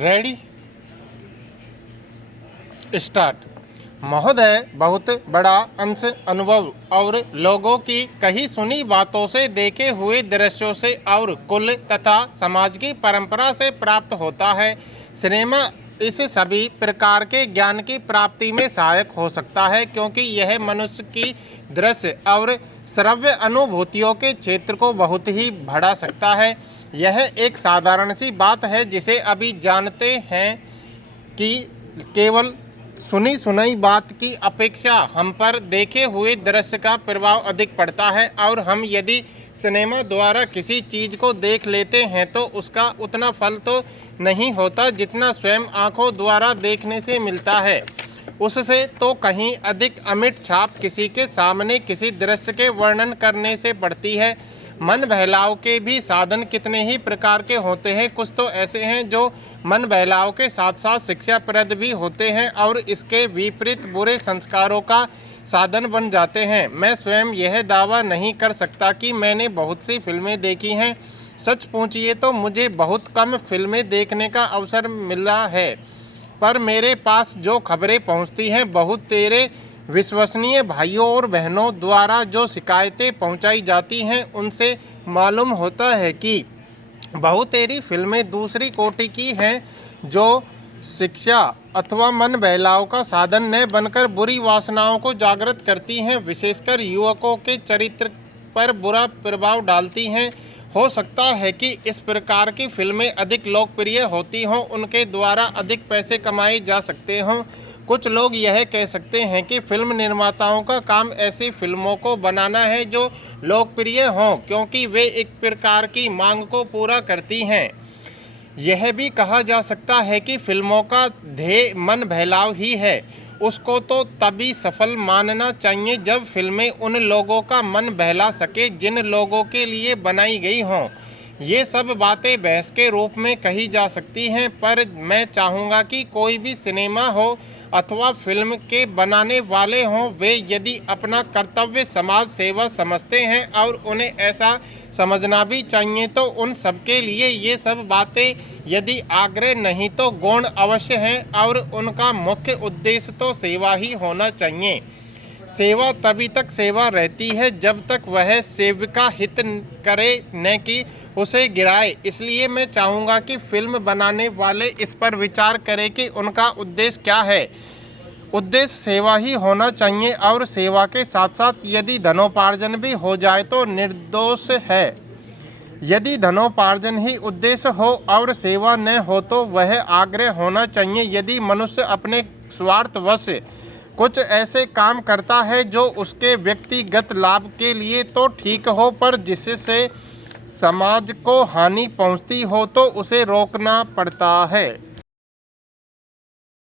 Ready start. महोदय, बहुत बड़ा अंश अनुभव और लोगों की कही सुनी बातों से, देखे हुए दृश्यों से और कुल तथा समाज की परंपरा से प्राप्त होता है। सिनेमा इस सभी प्रकार के ज्ञान की प्राप्ति में सहायक हो सकता है, क्योंकि यह मनुष्य की दृश्य और श्रव्य अनुभूतियों के क्षेत्र को बहुत ही बढ़ा सकता है। यह एक साधारण सी बात है जिसे अभी जानते हैं कि केवल सुनी सुनाई बात की अपेक्षा हम पर देखे हुए दृश्य का प्रभाव अधिक पड़ता है, और हम यदि सिनेमा द्वारा किसी चीज़ को देख लेते हैं तो उसका उतना फल तो नहीं होता जितना स्वयं आँखों द्वारा देखने से मिलता है। उससे तो कहीं अधिक अमिट छाप किसी के सामने किसी दृश्य के वर्णन करने से पड़ती है। मन बहलाव के भी साधन कितने ही प्रकार के होते हैं। कुछ तो ऐसे हैं जो मन बहलाव के साथ साथ शिक्षाप्रद भी होते हैं और इसके विपरीत बुरे संस्कारों का साधन बन जाते हैं। मैं स्वयं यह दावा नहीं कर सकता कि मैंने बहुत सी फिल्में देखी हैं। सच पूछिए तो मुझे बहुत कम फिल्में देखने का अवसर मिला है, पर मेरे पास जो खबरें पहुंचती हैं, बहुत तेरे विश्वसनीय भाइयों और बहनों द्वारा जो शिकायतें पहुंचाई जाती हैं, उनसे मालूम होता है कि बहुतेरी फिल्में दूसरी कोटि की हैं, जो शिक्षा अथवा मन बहलाव का साधन न बनकर बुरी वासनाओं को जागृत करती हैं, विशेषकर युवकों के चरित्र पर बुरा प्रभाव डालती हैं। हो सकता है कि इस प्रकार की फिल्में अधिक लोकप्रिय होती हों, उनके द्वारा अधिक पैसे कमाए जा सकते हों। कुछ लोग यह कह सकते हैं कि फिल्म निर्माताओं का काम ऐसी फिल्मों को बनाना है जो लोकप्रिय हों, क्योंकि वे एक प्रकार की मांग को पूरा करती हैं। यह भी कहा जा सकता है कि फिल्मों का ध्येय मन बहलाव ही है। उसको तो तभी सफल मानना चाहिए जब फिल्में उन लोगों का मन बहला सके जिन लोगों के लिए बनाई गई हों। ये सब बातें बहस के रूप में कही जा सकती हैं, पर मैं चाहूँगा कि कोई भी सिनेमा हो अथवा फिल्म के बनाने वाले हों, वे यदि अपना कर्तव्य समाज सेवा समझते हैं और उन्हें ऐसा समझना भी चाहिए, तो उन सबके लिए ये सब बातें यदि आग्रह नहीं तो गौण अवश्य हैं, और उनका मुख्य उद्देश्य तो सेवा ही होना चाहिए। सेवा तभी तक सेवा रहती है जब तक वह सेविका हित करे, न कि उसे गिराए। इसलिए मैं चाहूँगा कि फिल्म बनाने वाले इस पर विचार करें कि उनका उद्देश्य क्या है। उद्देश्य सेवा ही होना चाहिए, और सेवा के साथ साथ यदि धनोपार्जन भी हो जाए तो निर्दोष है। यदि धनोपार्जन ही उद्देश्य हो और सेवा न हो तो वह आग्रह होना चाहिए। यदि मनुष्य अपने स्वार्थवश कुछ ऐसे काम करता है जो उसके व्यक्तिगत लाभ के लिए तो ठीक हो, पर जिससे समाज को हानि पहुंचती हो, तो उसे रोकना पड़ता है।